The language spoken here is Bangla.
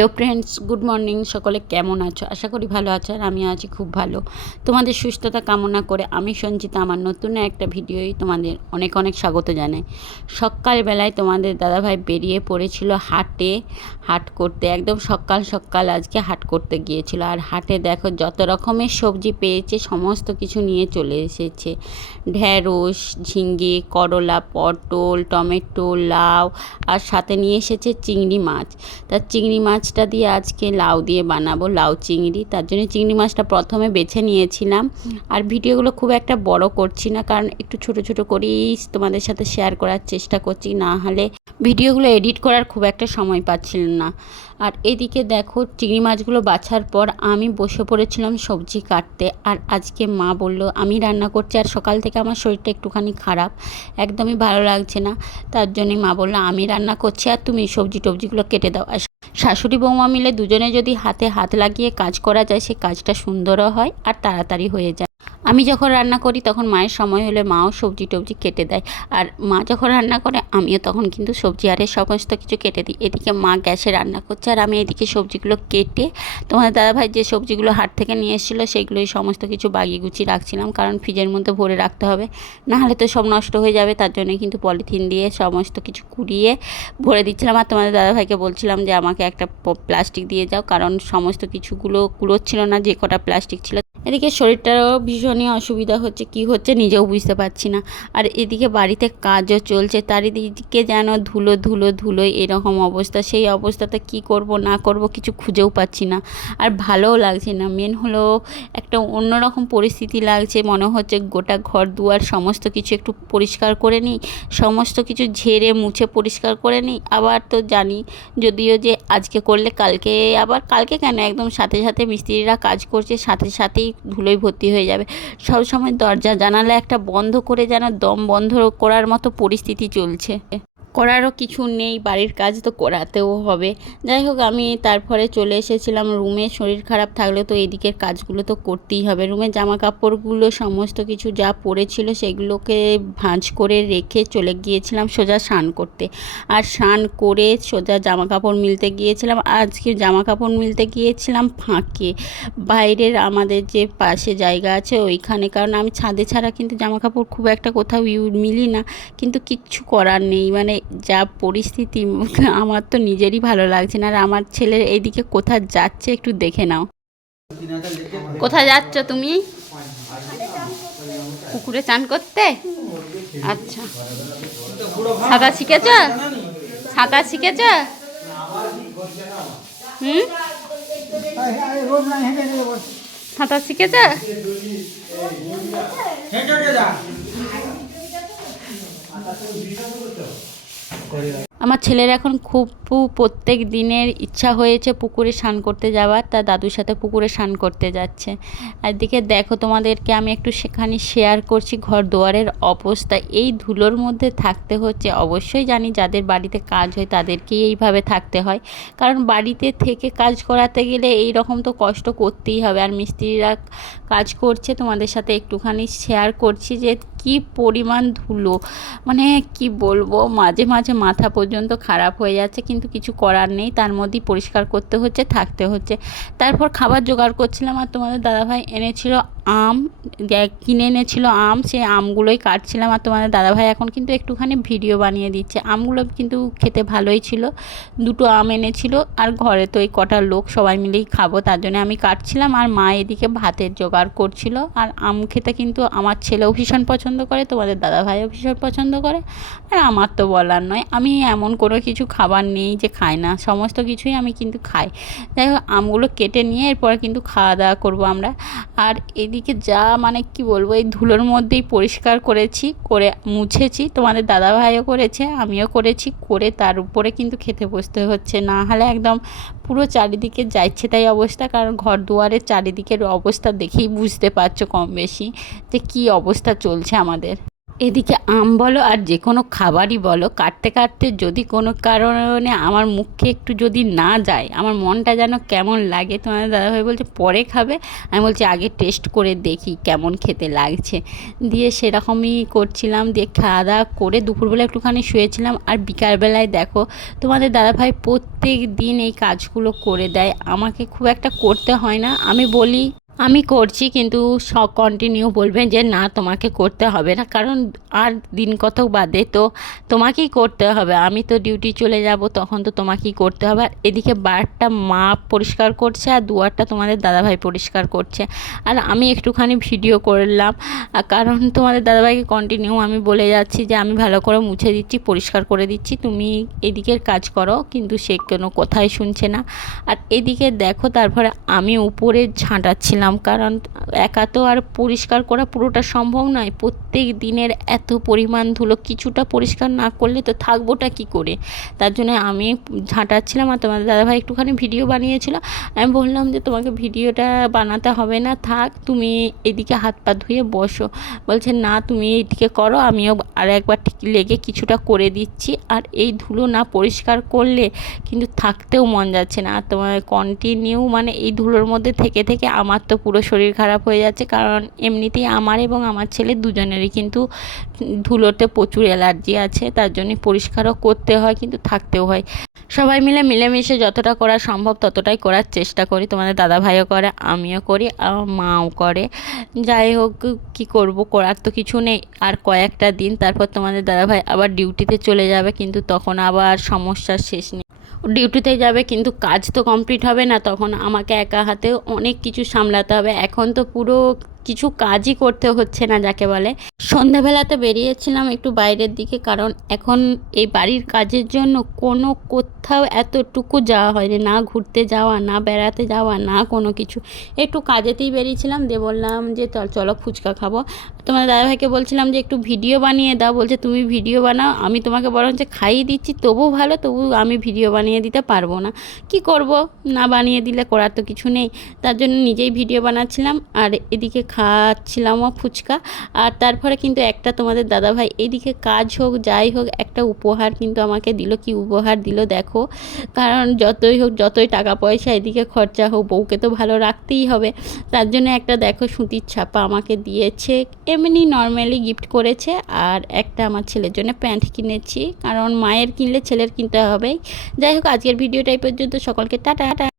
Hello friends, good morning. সকলে কেমন আছো? আশা করি ভালো আছো, আর আমি আছি খুব ভালো। তোমাদের সুস্থতা কামনা করে আমি সঞ্চিতা আমার নতুন একটা ভিডিওই তোমাদের অনেক অনেক স্বাগত জানাই। সকালবেলায় তোমাদের দাদাভাই বেরিয়ে পড়েছিল হাট করতে, একদম সকাল সকাল আজকে হাট করতে গিয়েছিল। আর হাটে দেখো যত রকমের সবজি পেয়েছে সমস্ত কিছু নিয়ে চলে এসেছে। ঢ্যাঁড়স, ঝিঙ্গে, করলা, পটল, টমেটো, লাউ, আর সাথে নিয়ে এসেছে চিংড়ি মাছ। তার চিংড়ি মাছটা দিয়ে আজকে লাউ দিয়ে বানাবো, লাউ চিংড়ি। তার জন্য চিংড়ি মাছটা প্রথমে বেছে নিয়েছিলাম। আর ভিডিওগুলো খুব একটা বড় করছি না, কারণ একটু ছোট ছোট করেই তোমাদের সাথে শেয়ার করার চেষ্টা করছি, না হলে ভিডিওগুলো এডিট করার খুব একটা সময় পাচ্ছিলাম না। আর এদিকে দেখো চিংড়ি মাছগুলো বাছার পর আমি বসে পড়েছিলাম সবজি কাটতে। আর আজকে মা বলল আমি রান্না করছি, আর সকাল থেকে আমার শরীরটা একটুখানি খারাপ, একদমই ভালো লাগছে না। তার জন্যই মা বললো আমি রান্না করছি আর তুমি সবজি টবজিগুলো কেটে দাও। আর শাশুড়ি বৌমা মিলে দুজনে যদি হাতে হাত লাগিয়ে কাজ করা যায়, সে কাজটা সুন্দরও হয় আর তাড়াতাড়ি হয়ে যায়। আমি যখন রান্না করি তখন মায়ের সময় হলে মাও সবজি টবজি কেটে দেয়, আর মা যখন রান্না করে আমিও তখন কিন্তু সবজি আরে সমস্ত কিছু কেটে দিই। এদিকে মা গ্যাসে রান্না করছে আর আমি এদিকে সবজিগুলো কেটে, তোমাদের দাদাভাই যে সবজিগুলো হাট থেকে নিয়ে এসেছিলো সেগুলোই সমস্ত কিছু বাগিয়ে গুছিয়ে রাখছিলাম, কারণ ফ্রিজের মধ্যে ভরে রাখতে হবে, নাহলে তো সব নষ্ট হয়ে যাবে। তার জন্য কিন্তু পলিথিন দিয়ে সমস্ত কিছু কুড়িয়ে ভরে দিচ্ছিলাম। আর তোমাদের দাদাভাইকে বলছিলাম যে আমাকে একটা প্লাস্টিক দিয়ে যাও, কারণ সমস্ত কিছুগুলো কুলোচ্ছিল না যে কটা প্লাস্টিক ছিল। এদিকে শরীরটারও ভীষণই অসুবিধা হচ্ছে, কি হচ্ছে নিজেও বুঝতে পারছি না। আর এদিকে বাড়িতে কাজও চলছে, চারিদিকে যেন ধুলো ধুলো ধুলো এরকম অবস্থা। সেই অবস্থাতে কি করব না করব কিছু খুঁজেও পাচ্ছি না, আর ভালোও লাগছে না। মেন হলো একটা অন্যরকম পরিস্থিতি লাগছে, মনে হচ্ছে গোটা ঘর দুয়ার সমস্ত কিছু একটু পরিষ্কার করে নিই, সমস্ত কিছু ঝেড়ে মুছে পরিষ্কার করে নিই। আবার তো জানি যদিও যে আজকে করলে কালকে, আবার কালকে কেন, একদম সাথে সাথে মিস্ত্রিরা কাজ করছে, সাথে সাথেই ধুলোয় ভর্তি হয়ে যাবে। সব সময় দরজা জানালা একটা বন্ধ করে যেন দম বন্ধ করার মতো পরিস্থিতি চলছে। করারও কিছু নেই, বাড়ির কাজ তো করাতেও হবে। যাই হোক, আমি তারপরে চলে এসেছিলাম রুমে। শরীর খারাপ থাকলে তো এদিকের কাজগুলো তো করতেই হবে। রুমের জামা কাপড়গুলো সমস্ত কিছু যা পড়েছিল সেগুলোকে ভাঁজ করে রেখে চলে গিয়েছিলাম সোজা স্নান করতে। আর স্নান করে সোজা জামা কাপড় মিলতে গিয়েছিলাম। আজকে জামা কাপড় মিলতে গিয়েছিলাম ফাঁকে, বাইরের আমাদের যে পাশে জায়গা আছে ওইখানে, কারণ আমি ছাদে ছাড়া কিন্তু জামা কাপড় খুব একটা কোথাও মিলি না। কিন্তু কিচ্ছু করার নেই, মানে যা পরিস্থিতি, আমার তো নিজেরই ভালো লাগছে না। আর আমার ছেলের এইদিকে কোথায় যাচ্ছে একটু দেখে নাও। কোথায় যাচ্ছ তুমি? পুকুরে চান করতে? আচ্ছা, সাঁতার শিখেছ? সাঁতার শিখেছ? হুম, সাঁতার শিখেছ? আমার ছেলের এখন খুব প্রত্যেক দিনের ইচ্ছা হয়েছে পুকুরে স্নান করতে যাওয়ার, তার দাদুর সাথে পুকুরে স্নান করতে যাচ্ছে। আর দিকে দেখো তোমাদেরকে আমি একটু সেখানে শেয়ার করছি ঘর দুয়ারের অবস্থা। এই ধুলোর মধ্যে থাকতে হচ্ছে। অবশ্যই জানি যাদের বাড়িতে কাজ হয় তাদেরকেই এইভাবে থাকতে হয়, কারণ বাড়িতে থেকে কাজ করাতে গেলে এই রকম তো কষ্ট করতেই হবে। আর মিস্ত্রিরা কাজ করছে, তোমাদের সাথে একটুখানি শেয়ার করছি যে কি পরিমাণ ধুলো, মানে কি বলবো, মাঝে মাঝে মাথা পর্যন্ত খারাপ হয়ে যাচ্ছে, কিন্তু কিছু করার নেই, তার মধ্যেই পরিষ্কার করতে হচ্ছে, থাকতে হচ্ছে। তারপর খাবার জোগাড় করছিলাম, আর তোমাদের দাদাভাই এনেছিল আম, কিনে এনেছিল আম, সেই আমগুলোই কাটছিলাম। আর তোমাদের দাদাভাই এখন কিন্তু একটুখানি ভিডিও বানিয়ে দিচ্ছে। আমগুলো কিন্তু খেতে ভালোই ছিল, দুটো আম এনেছিল। আর ঘরে তো এই কটা লোক সবাই মিলেই খাবো, তার জন্য আমি কাটছিলাম, আর মা এদিকে ভাতের জোগাড় করছিল। আর আম খেতে কিন্তু আমার ছেলেও ভীষণ পছন্দ করে, তোমাদের দাদাভাইও ভীষণ পছন্দ করে, আর আমার তো বলার নয়। আমি এমন কোনো কিছু খাবার নেই যে খাই না, সমস্ত কিছুই আমি কিন্তু খাই। যাই হোক, আমগুলো কেটে নিয়ে এরপর কিন্তু খাওয়া দাওয়া করবো আমরা। আর এদিকে যা মানে কি বলবো, এই ধুলোর মধ্যেই পরিষ্কার করেছি, করে মুছেছি, তোমাদের দাদাভাইও করেছে, আমিও করেছি, করে তার উপরে কিন্তু খেতে বসতে হচ্ছে, না হলে একদম পুরো চারিদিকে যাচ্ছে তাই অবস্থা। কারণ ঘর দুয়ারের চারিদিকের অবস্থা দেখেই বুঝতে পারছো কম বেশি যে কী অবস্থা চলছে আমাদের। এদিকে আম বলো আর যে কোনো খাবারই বলো, কাটতে কাটতে যদি কোনো কারণে আমার মুখে একটু যদি না যায়, আমার মনটা যেন কেমন লাগে। তোমাদের দাদাভাই বলছে পরে খাবে, আমি বলছি আগে টেস্ট করে দেখি কেমন খেতে লাগছে। দিয়ে সেরকমই করছিলাম, দিয়ে খাওয়া দাওয়া করে দুপুরবেলা একটুখানি শুয়েছিলাম। আর বিকালবেলায় দেখো তোমাদের দাদাভাই প্রত্যেক দিন এই কাজগুলো করে দেয়, আমাকে খুব একটা করতে হয় না। আমি বলি আমি করছি, কিন্তু কন্টিনিউ বলবেন যে না তোমাকে করতে হবে না, কারণ আর দিন কত বাদে তো তোমাকেই করতে হবে। আমি তো ডিউটি চলে যাব, তখন তো তোমাকেই করতে হবে। আর এদিকে বারটা মা পরিষ্কার করছে আর দুয়ারটা তোমাদের দাদাভাই পরিষ্কার করছে। আর আমি একটুখানি ভিডিও করলাম, কারণ তোমাদের দাদাভাইকে কন্টিনিউ আমি বলে যাচ্ছি যে আমি ভালো করে মুছে দিচ্ছি, পরিষ্কার করে দিচ্ছি, তুমি এদিকের কাজ করো, কিন্তু সে কোনো কথাই শুনছে না। আর এদিকে দেখো তারপরে আমি উপরে ঝাঁটাচ্ছিলাম, কারণ একা তো আর পরিষ্কার করা পুরোটা সম্ভব নয়। প্রত্যেক দিনের এত পরিমাণ ধুলো, কিছুটা পরিষ্কার না করলে তো থাকবোটা কি করে। তার জন্য আমি ঝাঁটাচ্ছিলাম। আর তোমাদের দাদাভাই একটুখানি ভিডিও বানিয়েছিল, আমি বললাম যে তোমাকে ভিডিওটা বানাতে হবে না, থাক, তুমি এদিকে হাত পা ধুয়ে বসো। বলছে না তুমি এইদিকে করো, আমিও আর একবার ঠিক লেগে কিছুটা করে দিচ্ছি। আর এই ধুলো না পরিষ্কার করলে কিন্তু থাকতেও মন যাচ্ছে না। আর তোমার কন্টিনিউ মানে এই ধুলোর মধ্যে থেকে থেকে আমার তো পুরো শরীর খারাপ হয়ে যাচ্ছে, কারণ এমনিতেই আমার এবং আমার ছেলে দুজনেরই কিন্তু ধুলোতে প্রচুর অ্যালার্জি আছে। তার জন্য পরিষ্কারও করতে হয়, কিন্তু থাকতেও হয়। সবাই মিলে মিলেমিশে যতটা করা সম্ভব ততটাই করার চেষ্টা করি। তোমাদের দাদা ভাইও করে, আমিও করি, আমার মাও করে। যাই হোক, কী করব, করার তো কিছু নেই। আর কয়েকটা দিন তারপর তোমাদের দাদাভাই আবার ডিউটিতে চলে যাবে, কিন্তু তখন আবার সমস্যার শেষ নেই। ডিউটিতে যাবে কিন্তু কাজ তো কমপ্লিট হবে না, তখন আমাকে একা হাতেও অনেক কিছু সামলাতে হবে। এখন তো পুরো কিছু কাজই করতে হচ্ছে না যাকে বলে। সন্ধ্যাবেলাতে বেরিয়েছিলাম একটু বাইরের দিকে, কারণ এখন এই বাড়ির কাজের জন্য কোথাও এতটুকু যাওয়া হয়নি, না ঘুরতে যাওয়া, না বেড়াতে যাওয়া, না কোনো কিছু। একটু কাজেতেই বেরিয়েছিলাম, দিয়ে বললাম যে চলো ফুচকা খাবো। তোমার দাদাভাইকে বলছিলাম যে একটু ভিডিও বানিয়ে দাও, বলছে তুমি ভিডিও বানাও, আমি তোমাকে বরঞ্চ খাইয়ে দিচ্ছি, তবু ভালো, তবু আমি ভিডিও বানিয়ে দিতে পারবো না। কি করব, না বানিয়ে দিলে করার তো কিছু নেই। তার জন্য নিজেই ভিডিও বানাচ্ছিলাম আর এদিকে খাচ্ছিলামও ফুচকা। আর তারপরে কিন্তু একটা তোমাদের দাদাভাই এদিকে কাজ হোক যাই হোক একটা উপহার কিন্তু আমাকে দিল। কি উপহার দিল দেখো, কারণ যতই হোক, যতই টাকা পয়সা এদিকে খরচা হোক, বউকে তো ভালো রাখতেই হবে। তার জন্য একটা দেখো সুতির ছাপা আমাকে দিয়েছে, এমনি নর্মালি গিফট করেছে। আর একটা আমার ছেলের জন্য প্যান্ট কিনেছি, কারণ মায়ের কিনলে ছেলের কিনতে হবেই। যাই হোক, আজকের ভিডিওটা এই পর্যন্ত। সকলকে টাটা।